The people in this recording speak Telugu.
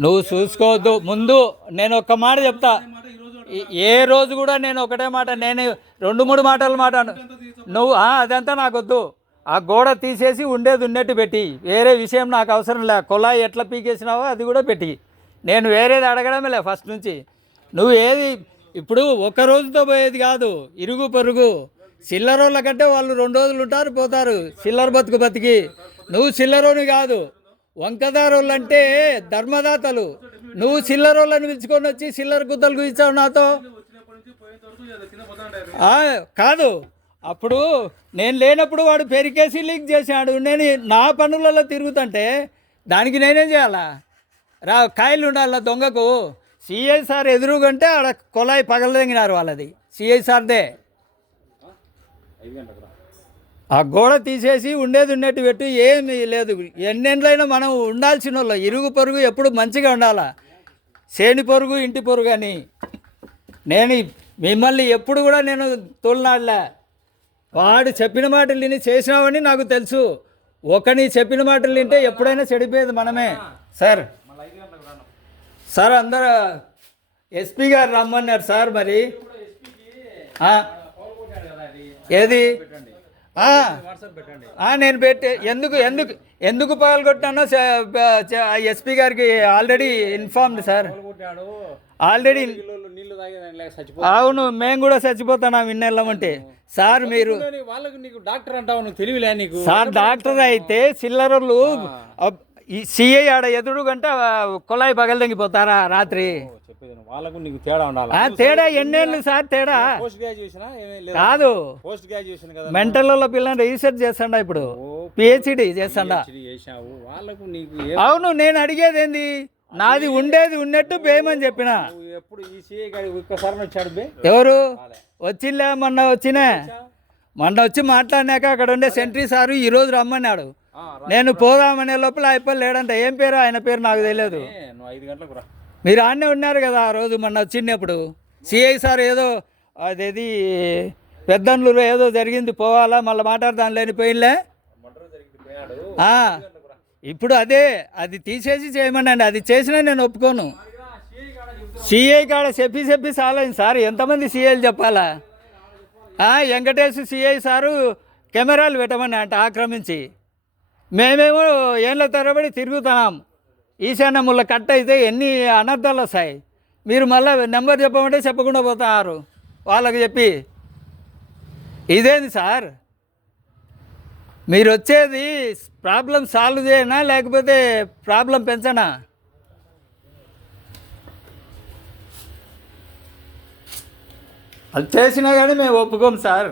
నువ్వు చూసుకోవద్దు. ముందు నేను ఒక్క మాట చెప్తా. ఏ రోజు కూడా నేను ఒకటే మాట నేను రెండు మూడు మాటలు మాటను నువ్వు అదంతా నాకు వద్దు ఆ గోడ తీసేసి ఉండేది ఉన్నట్టు పెట్టి. వేరే విషయం నాకు అవసరం లే. కుళాయి ఎట్లా పీకేసినావో అది కూడా పెట్టి. నేను వేరేది అడగడమే లే ఫస్ట్ నుంచి. నువ్వు ఏది ఇప్పుడు ఒక్క రోజుతో పోయేది కాదు. ఇరుగు పొరుగు. చిల్లరోళ్ళ కంటే వాళ్ళు రెండు రోజులు ఉంటారు పోతారు. చిల్లర బతుకు బతికి. నువ్వు చిల్లరోని కాదు. వంకదారులు అంటే ధర్మదాతలు. నువ్వు సిల్లరోళ్ళని పిలుచుకొని వచ్చి చిల్లర గుద్దలు గుయించావు నాతో? కాదు. అప్పుడు నేను లేనప్పుడు వాడు పెరికేసి లీక్ చేశాడు. నేను నా పనులలో తిరుగుతుంటే దానికి నేనేం చేయాలా? రా కాయలు ఉండాలి దొంగకు. సిఐ సార్ ఎదురుగంటే ఆడ కొలాయి పగలదెంగినారు వాళ్ళది. సిఐ సార్దే. ఆ గోడ తీసేసి ఉండేది ఉన్నట్టు పెట్టు ఏమీ లేదు. ఎన్నెండ్లైనా మనం ఉండాల్సిన వాళ్ళు ఇరుగు పొరుగు ఎప్పుడు మంచిగా ఉండాలా? సేని పొరుగు ఇంటి పొరుగు అని. నేను మిమ్మల్ని ఎప్పుడు కూడా నేను తోలినాడలే. వాడు చెప్పిన మాటలు విని చేసినావని నాకు తెలుసు. ఒకని చెప్పిన మాటలు వింటే ఎప్పుడైనా చెడిపోయేది మనమే. సార్. సార్ అందరు ఎస్పీ గారు రమ్మన్నారు సార్ మరి. ఏది? నేను పెట్టి ఎందుకు ఎందుకు ఎందుకు పగలగొట్టానో ఎస్పీ గారికి ఆల్రెడీ ఇన్ఫార్మ్డ్ సార్. ఆల్రెడీ అవును మేము కూడా చచ్చిపోతున్నాం ఇన్నెళ్ళమంటే సార్ మీరు డాక్టర్ అంటావు తెలివిలే నీకు. సార్ డాక్టర్ అయితే చిల్లరలు సిఐ ఆడ ఎదురు గంట కుళాయి పగలదెంగిపోతారా రాత్రి? వాళ్ళకు నీకు తేడా ఉండాలి? ఆ తేడా ఎన్నేళ్ళు సార్ తేడా? Post graduation? కాదు. పోస్ట్ గ్రాడ్యుయేషన్ కదా మెంటల్ పిల్లని రీసెర్చ్ చేస్తాడా ఇప్పుడు? పిహెచ్డి చేస్తాడా? చేసావు వాళ్ళకు నీకు అవును నేను అడిగేది ఏంది నాది ఉండేది ఉన్నట్టు పేయమని చెప్పిన. ఎప్పుడు ఈ సిఐ గారి ఒక్కసారి వచ్చాడు బే. ఎవరు? వచ్చిలే మొన్న వచ్చినే. మొన్న వచ్చి మాట్లాడినాక అక్కడ ఉండే సెంట్రీ సారు ఈరోజు రమ్మన్నాడు. ఆ, రా. నేను పోదామనే లోపల అయిపోయి లేడంట. ఏం పేరు? ఆయన పేరు నాకు తెలియదు. ఐదు గంటలకు రా. మీరు ఆడనే ఉన్నారు కదా ఆ రోజు మొన్న వచ్చినప్పుడు. సిఐ సార్ ఏదో అదేది పెద్దన్నులో ఏదో జరిగింది పోవాలా మళ్ళీ మాట్లాడదాం లేని పోయినలే ఇప్పుడు అదే అది తీసేసి చేయమనండి అది చేసినా నేను ఒప్పుకోను. సిఐ కాడ చెప్పి చెప్పి చాలని సార్ ఎంతమంది సిఐలు చెప్పాలా? వెంకటేష్ సిఐ సారు కెమెరాలు పెట్టమని అంట ఆక్రమించి. మేమేమో ఏళ్ళ తరబడి తిరుగుతున్నాం. ఈశాన్యముల కట్ అయితే ఎన్ని అనర్థాలు వస్తాయి? మీరు మళ్ళీ నెంబర్ చెప్పమంటే చెప్పకుండా పోతున్నారు వాళ్ళకి చెప్పి ఇదేంది సార్? మీరు వచ్చేది ప్రాబ్లం సాల్వ్ చేయనా లేకపోతే ప్రాబ్లం పెంచనా? అది చేసినా కానీ మేము ఒప్పుకోం సార్.